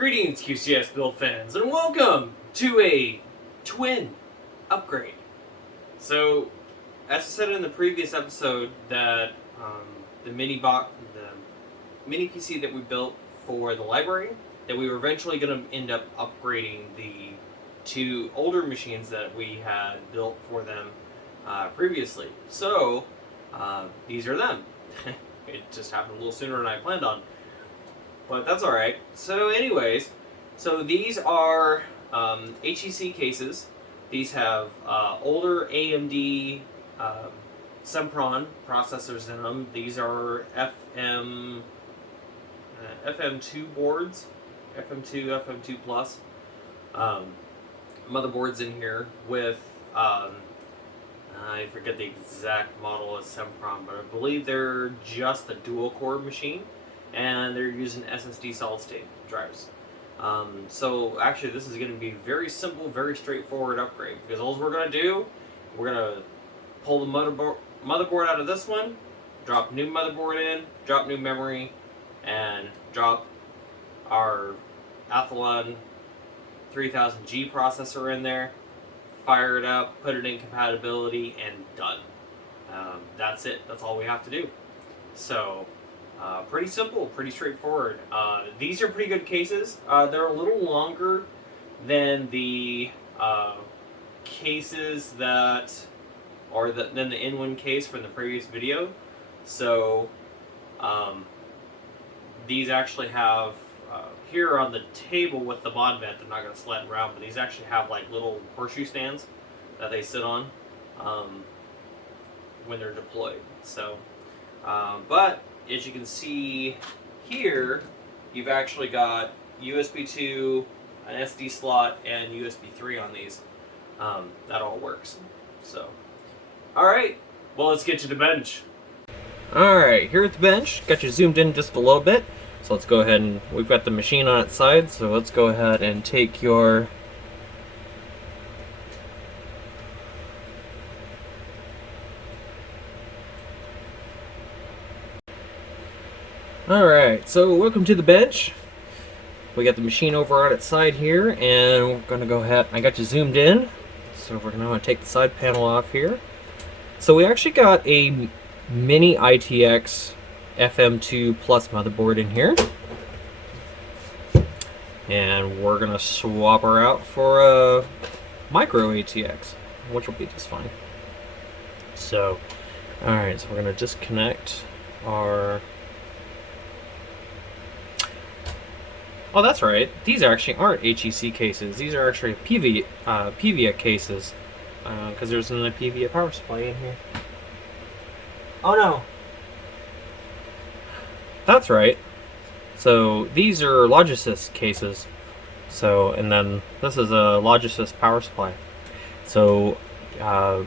Greetings, QCS build fans, and welcome to a twin upgrade. So, as I said in the previous episode, that the mini PC that we built for the library, that we were eventually going to end up upgrading the two older machines that we had built for them previously. So, these are them. It just happened a little sooner than I planned on. But that's alright. So anyways, these are HEC cases. These have older AMD Sempron processors in them. These are FM2 boards, FM2, FM2 Plus. Motherboards in here with, I forget the exact model of Sempron, but I believe they're just the dual core machine. And they're using SSD solid state drives. So actually this is going to be very simple, very straightforward upgrade, because all we're going to do, we're going to pull the motherboard out of this one, drop new motherboard in, drop new memory, and drop our Athlon 3000G processor in there, fire it up, put it in compatibility, and done. That's it. That's all we have to do. So pretty simple, pretty straightforward. These are pretty good cases. They're a little longer than the cases that, than the N1 case from the previous video. So these actually have, here on the table with the mod vent, I'm not going to slide around, but these actually have like little horseshoe stands that they sit on when they're deployed. So, but as you can see here, you've actually got USB 2, an SD slot, and USB 3 on these. That all works. So, alright, well, let's get to the bench. Alright, here at the bench, got you zoomed in just a little bit. So let's go ahead and, we've got the machine on its side, so let's go ahead and take your Alright, so welcome to the bench. We got the machine over on its side here, and we're going to go ahead, I got you zoomed in, so we're going to take the side panel off here. So we actually got a Mico-ATX FM2 Plus motherboard in here. And we're going to swap her out for a Mico-ATX, which will be just fine. So, alright, so we're going to disconnect our... Oh, that's right. These actually aren't HEC cases. These are actually PVIA cases, because there's another PVIA power supply in here. Oh no! That's right. So these are Logisys cases. So, and then this is a Logisys power supply. So I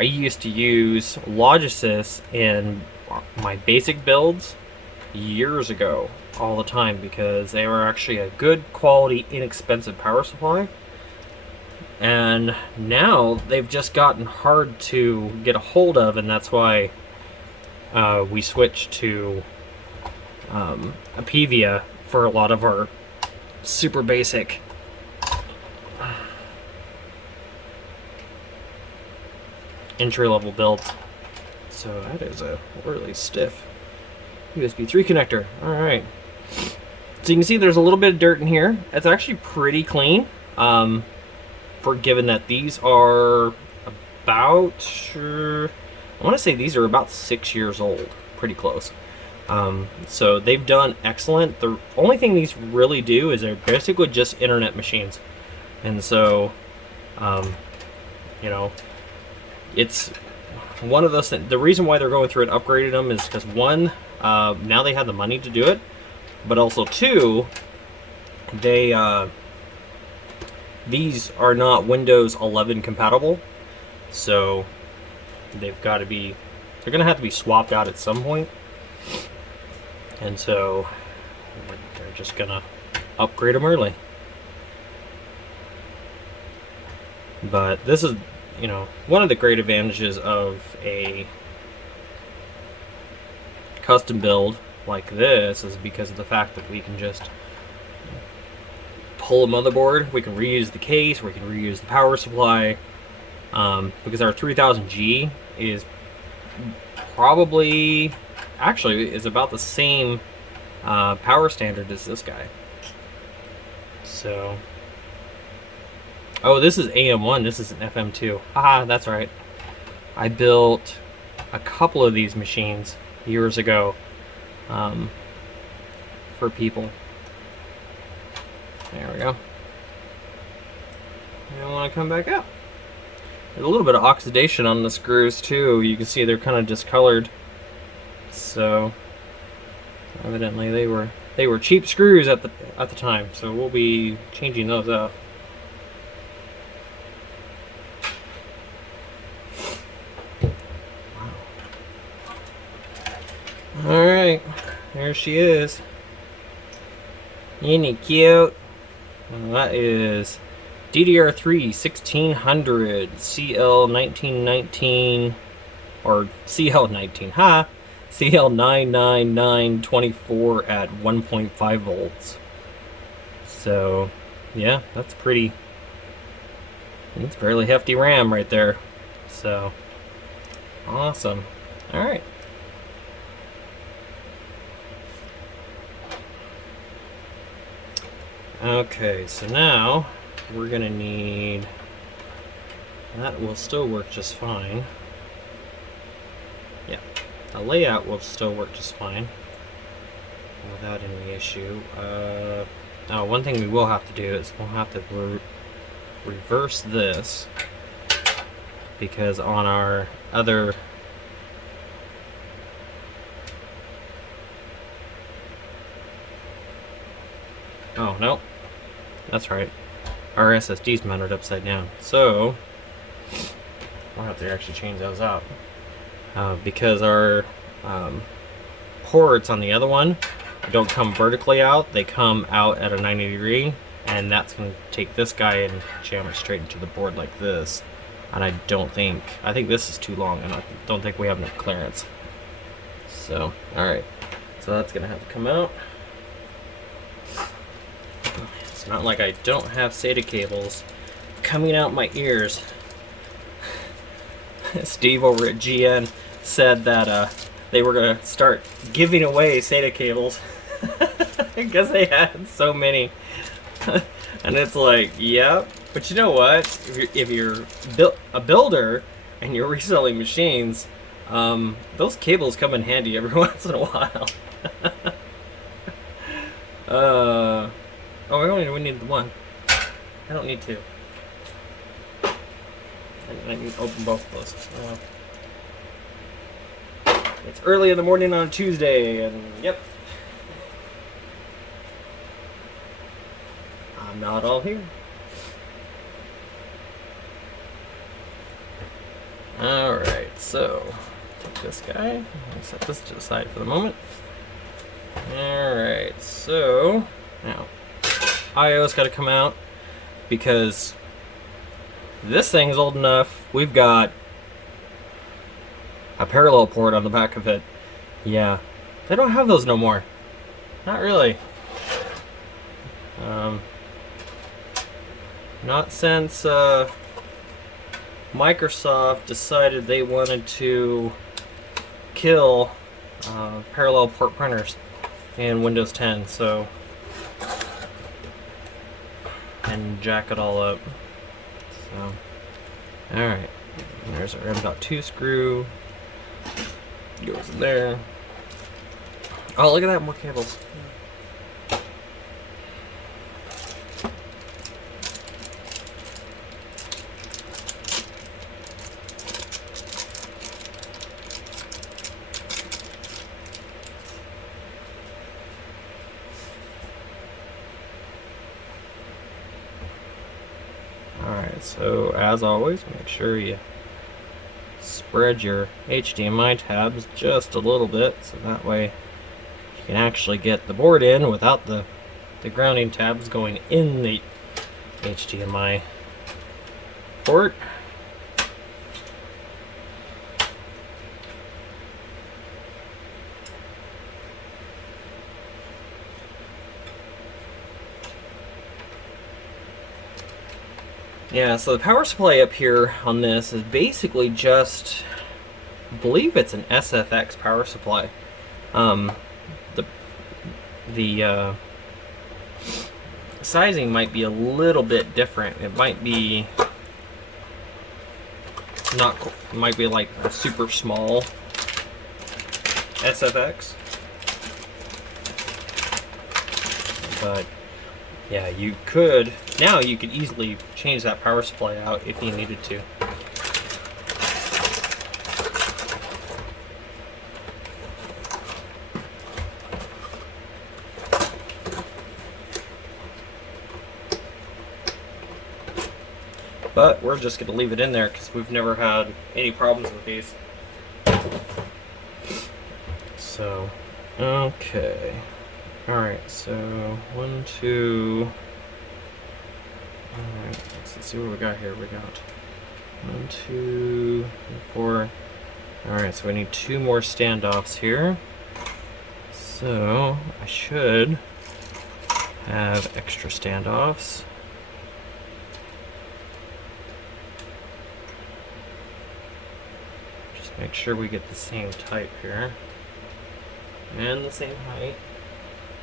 used to use Logisys in my basic builds years ago, all the time, because they were actually a good quality, inexpensive power supply. And now they've just gotten hard to get a hold of, and that's why we switched to a PVIA for a lot of our super basic entry-level builds. So that is a really stiff USB 3 connector. Alright. So you can see there's a little bit of dirt in here. It's actually pretty clean. For given that these are about, I want to say these are about 6 years old. Pretty close. So they've done excellent. The only thing these really do is they're basically just internet machines. And so, you know, it's one of those things. The reason why they're going through and upgrading them is because, one, now they have the money to do it, but also two, they these are not Windows 11 compatible, so they've got to be, they're going to have to be swapped out at some point, and so they're just going to upgrade them early. But this is, you know, one of the great advantages of a custom build like this is because of the fact that we can just whole motherboard. We can reuse the case, we can reuse the power supply, because our 3000G is probably, actually, is about the same power standard as this guy. So, oh, this is AM1, this is an FM2. Haha, that's right. I built a couple of these machines years ago for people. There we go. And I want to come back out. There's a little bit of oxidation on the screws too. You can see they're kind of discolored. So evidently they were cheap screws at the time. So we'll be changing those out. All right, there she is. Isn't it cute? Well, that is DDR3 1600 CL1919 or CL19, CL99924 at 1.5 volts. So, yeah, that's pretty. It's fairly hefty RAM right there. So, awesome. All right. Okay, so now we're gonna need, that will still work just fine. Yeah, the layout will still work just fine without any issue. Now one thing we will have to do is we'll have to reverse this, because on our other oh no, that's right, our SSD's mounted upside down, so I'll have to actually change those out, because our ports on the other one don't come vertically out, they come out at a 90 degree, and that's going to take this guy and jam it straight into the board like this, and I think this is too long, and I don't think we have enough clearance. So alright, so that's going to have to come out. It's not like I don't have SATA cables coming out my ears. Steve over at GN said that they were going to start giving away SATA cables because they had so many. And it's like, yeah, but you know what? If you're a builder and you're reselling machines, those cables come in handy every once in a while. Oh, we need the one. I don't need two. I need to open both of those. It's early in the morning on a Tuesday, and yep. I'm not all here. Alright, so take this guy. I'll set this to the side for the moment. Alright, so now IO's got to come out, because this thing's old enough. We've got a parallel port on the back of it. Yeah, they don't have those no more. Not really. Not since Microsoft decided they wanted to kill parallel port printers in Windows 10, so, and jack it all up. So, alright, there's our M.2 screw, goes in there. Oh, look at that, more cables. Alright, so as always, make sure you spread your HDMI tabs just a little bit, so that way you can actually get the board in without the grounding tabs going in the HDMI port. Yeah, so the power supply up here on this is basically just, I believe it's an SFX power supply. The sizing might be a little bit different. It might be might be like a super small SFX. But yeah, you could easily change that power supply out if you needed to. But we're just going to leave it in there because we've never had any problems with these. So, okay. Alright, so 1, 2. Alright, let's see what we got here. We got 1, 2, 4. Alright, so we need 2 more standoffs here. So, I should have extra standoffs. Make sure we get the same type here. And the same height.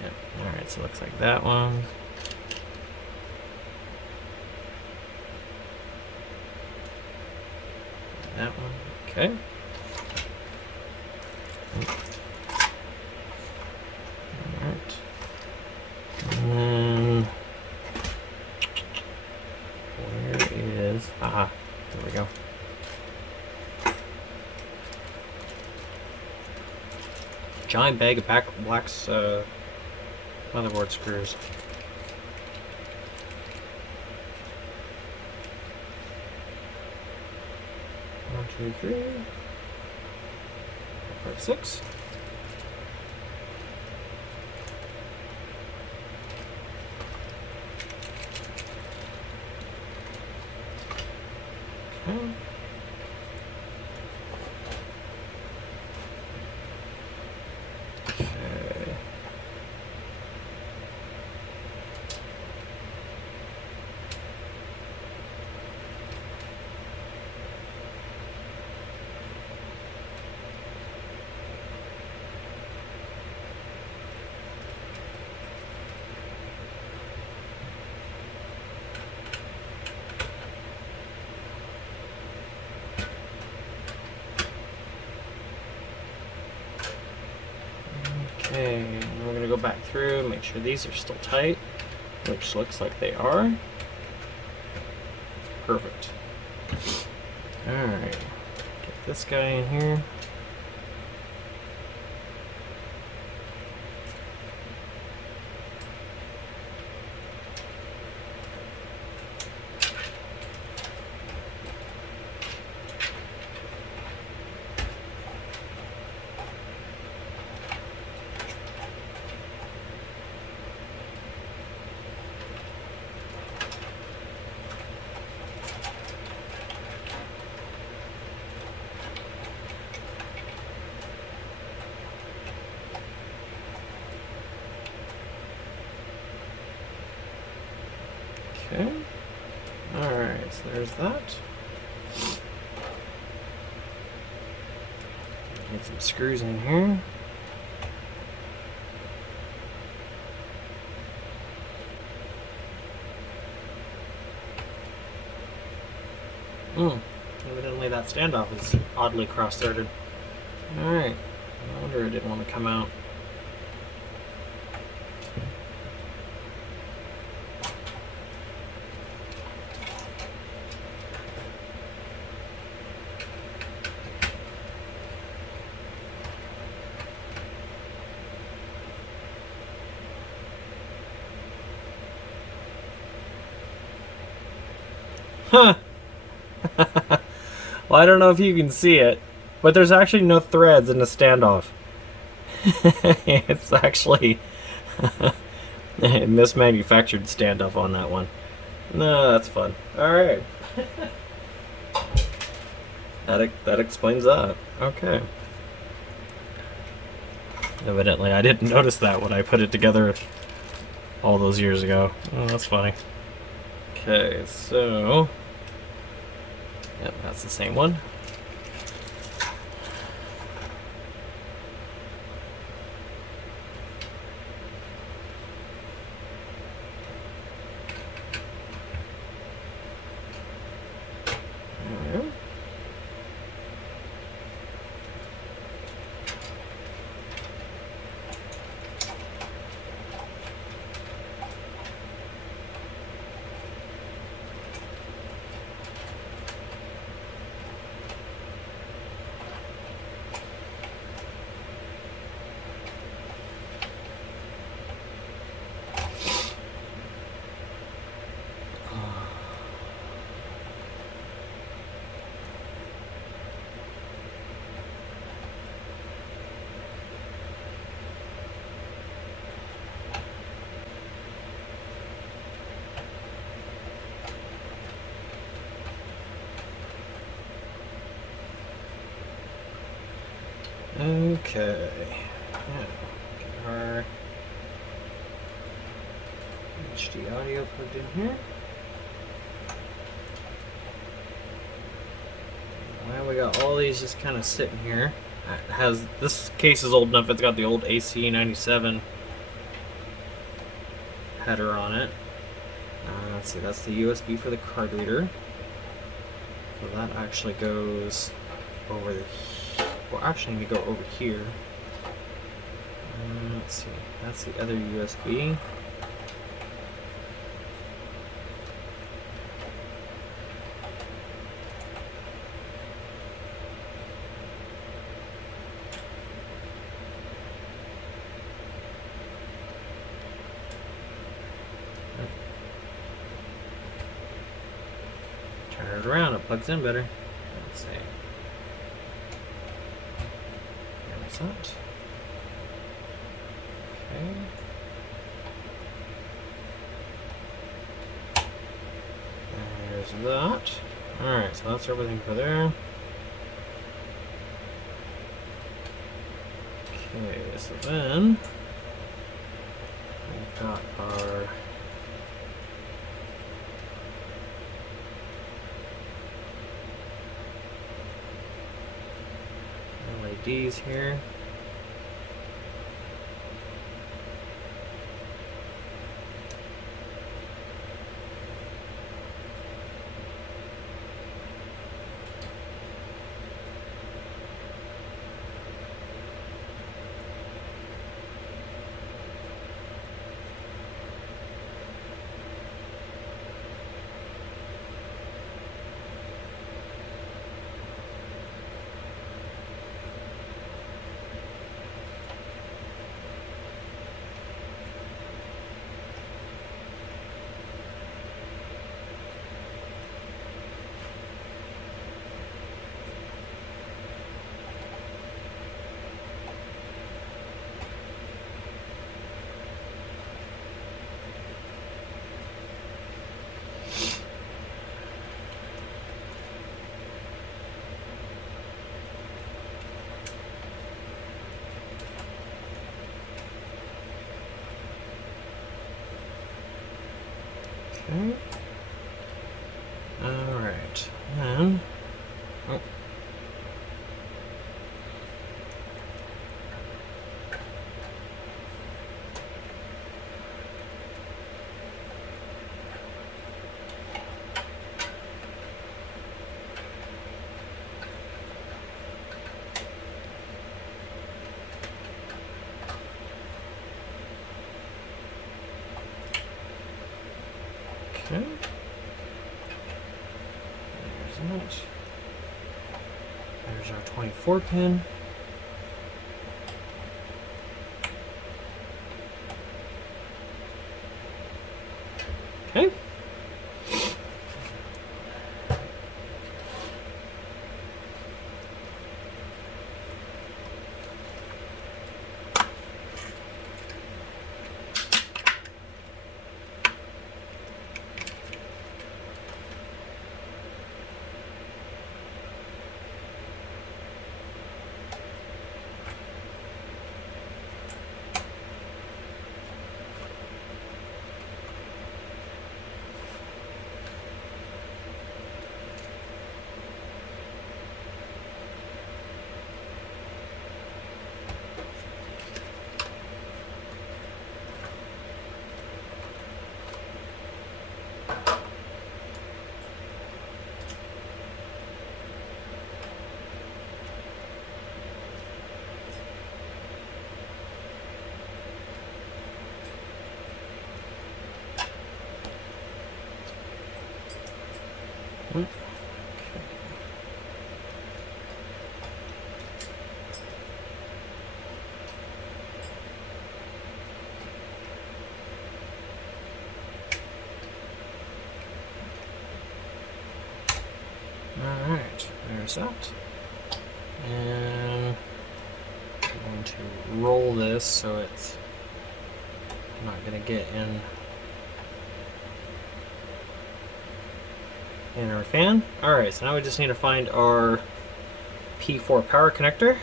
Yep. Alright, so it looks like that one. That one. Okay. Alright. And then where is there we go. Giant bag of black motherboard screws. 1, 2, 3, 4, 5, 6. Okay. Okay, and we're going to go back through and make sure these are still tight, which looks like they are. Perfect. Alright, get this guy in here. Okay. Alright, so there's that. Get some screws in here. Evidently that standoff is oddly cross-threaded. Alright. I wonder it didn't want to come out. Huh. Well, I don't know if you can see it, but there's actually no threads in the standoff. It's actually a mismanufactured standoff on that one. No, that's fun. Alright. That explains that. Okay. Evidently, I didn't notice that when I put it together all those years ago. Oh, that's funny. Okay, so yep, that's the same one. Okay. Yeah. Get our HD audio plugged in here. Well, we got all these just kind of sitting here. It has, this case is old enough. It's got the old AC97 header on it. Let's see, that's the USB for the card reader. So that actually goes over the. Well, actually, we go over here. Let's see, that's the other USB. Turn it around, it plugs in better. Let's see. There's that. Okay. There's that. Alright, so that's everything for there. Okay, so then we've got our LEDs here. Okay. Alright. Then. Oh. Okay. There's that. There's our 24 pin. Okay. Okay. Alright, there's that. And I'm going to roll this so it's not going to get in our fan. Alright, so now we just need to find our P4 power connector.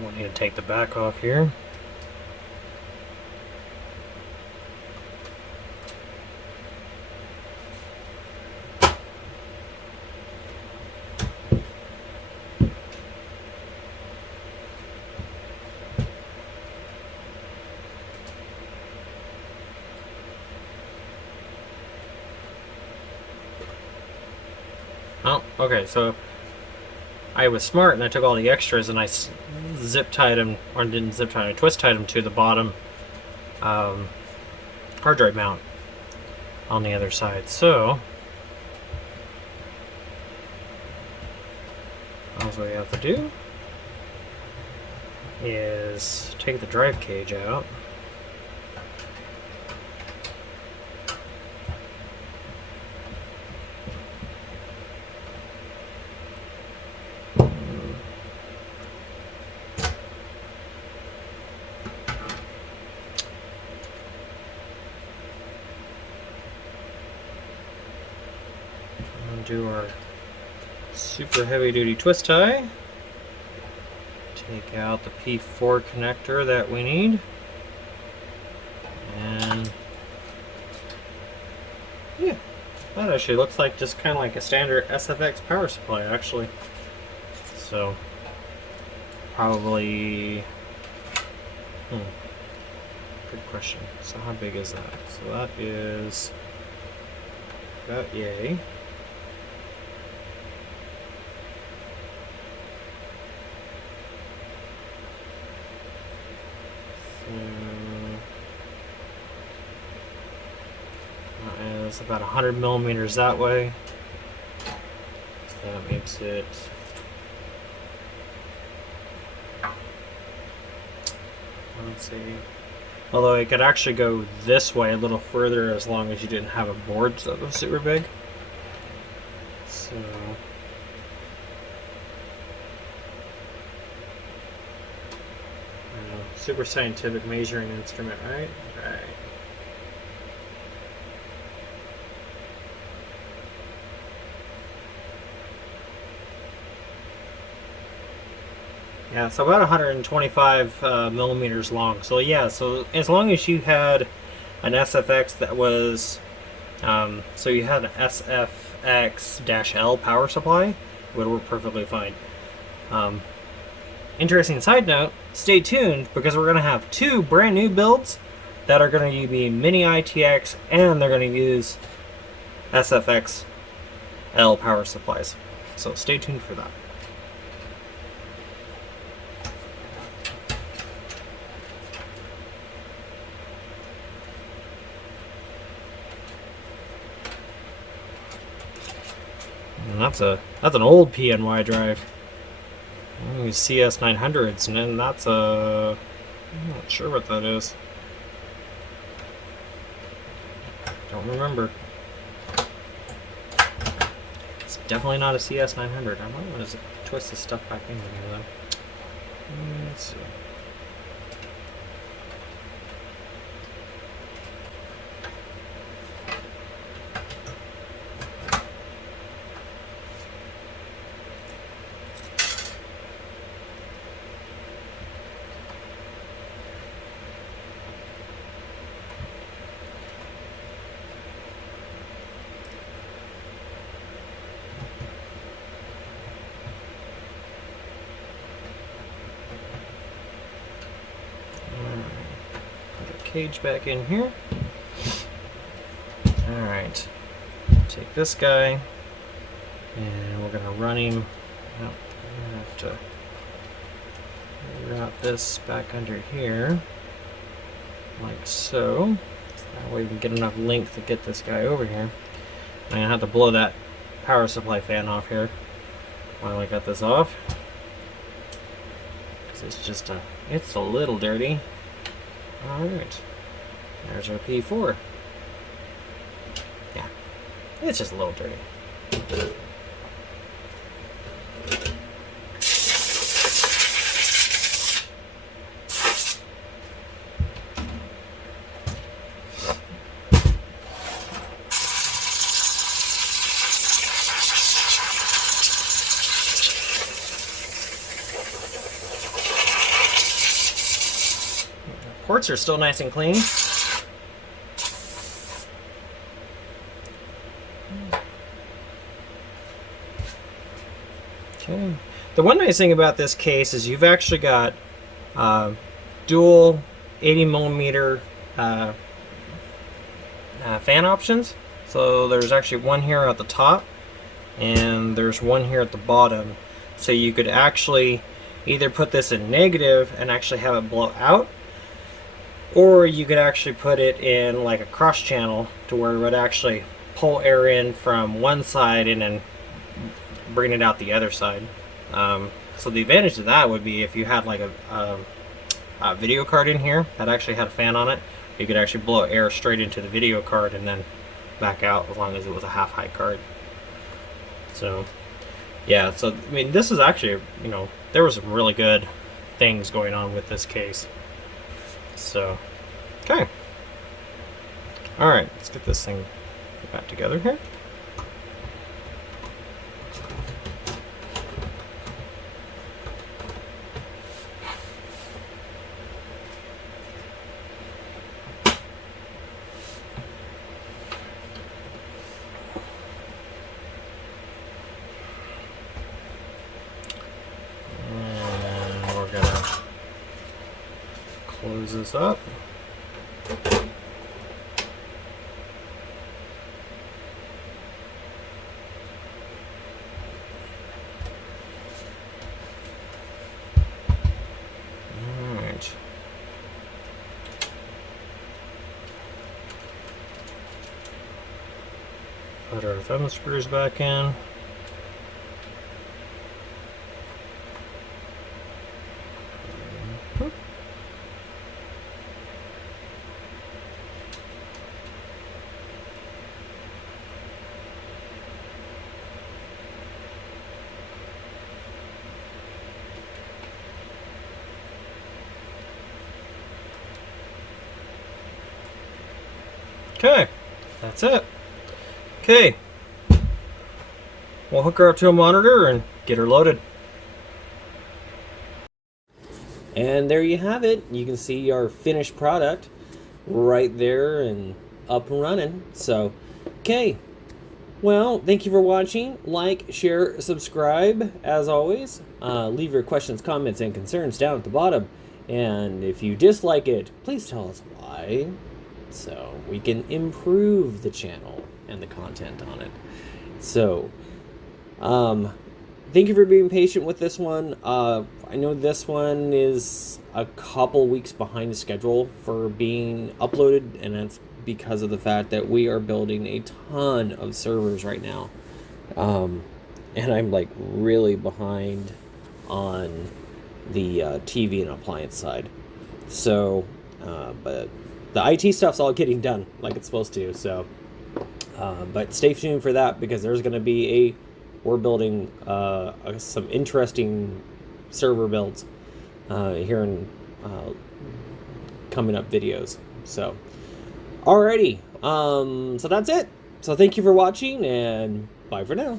We'll need to take the back off here. Oh, okay, so I was smart and I took all the extras and I zip tied them, or didn't zip tie, I twist tied them to the bottom hard drive mount on the other side. So all we have to do is take the drive cage out. Do our super heavy duty twist tie. Take out the P4 connector that we need. And yeah, that actually looks like just kind of like a standard SFX power supply actually. So probably, good question. So how big is that? So that is about yay. It's about 100 millimeters that way. So that makes it, let's see, although it could actually go this way a little further as long as you didn't have a board that was super big. So super scientific measuring instrument, right? Right. Yeah, so about 125 millimeters long. So yeah, so as long as you had an SFX that was, so you had an SFX-L power supply, it would work perfectly fine. Interesting side note, stay tuned because we're going to have two brand new builds that are going to be mini ITX and they're going to use SFX-L power supplies. So stay tuned for that. And that's an old PNY drive. CS 900s, and then that's a, I'm not sure what that is. Don't remember. It's definitely not a CS 900. I might want to twist this stuff back in here then. Let's see. Cage back in here. Alright, take this guy and we're gonna run him. Oh, I'm gonna have to route this back under here like so. That way we can get enough length to get this guy over here. I'm gonna have to blow that power supply fan off here while I got this off. Because it's a little dirty. Alright. There's our P4. Yeah. It's just a little dirty. Ports are still nice and clean. Okay. The one nice thing about this case is you've actually got dual 80mm fan options. So there's actually one here at the top and there's one here at the bottom. So you could actually either put this in negative and actually have it blow out, or you could actually put it in like a cross channel to where it would actually pull air in from one side and then bring it out the other side. So the advantage of that would be if you had like a video card in here that actually had a fan on it, you could actually blow air straight into the video card and then back out as long as it was a half height card. So yeah, so I mean, this is actually, you know, there were some really good things going on with this case. So, okay. Alright, let's get this thing back together here. And we're gonna close this up. Alright. Put our thumb screws back in. Okay, that's it. Okay, we'll hook her up to a monitor and get her loaded. And there you have it. You can see our finished product right there and up and running. So, okay. Well, thank you for watching. Like, share, subscribe, as always. Leave your questions, comments, and concerns down at the bottom. And if you dislike it, please tell us why, so we can improve the channel and the content on it. So, thank you for being patient with this one. I know this one is a couple weeks behind the schedule for being uploaded, and that's because of the fact that we are building a ton of servers right now. And I'm like really behind on the TV and appliance side. So, but the IT stuff's all getting done like it's supposed to. So, but stay tuned for that, because there's going to be we're building some interesting server builds here in coming up videos. So, alrighty, so that's it. So thank you for watching, and bye for now.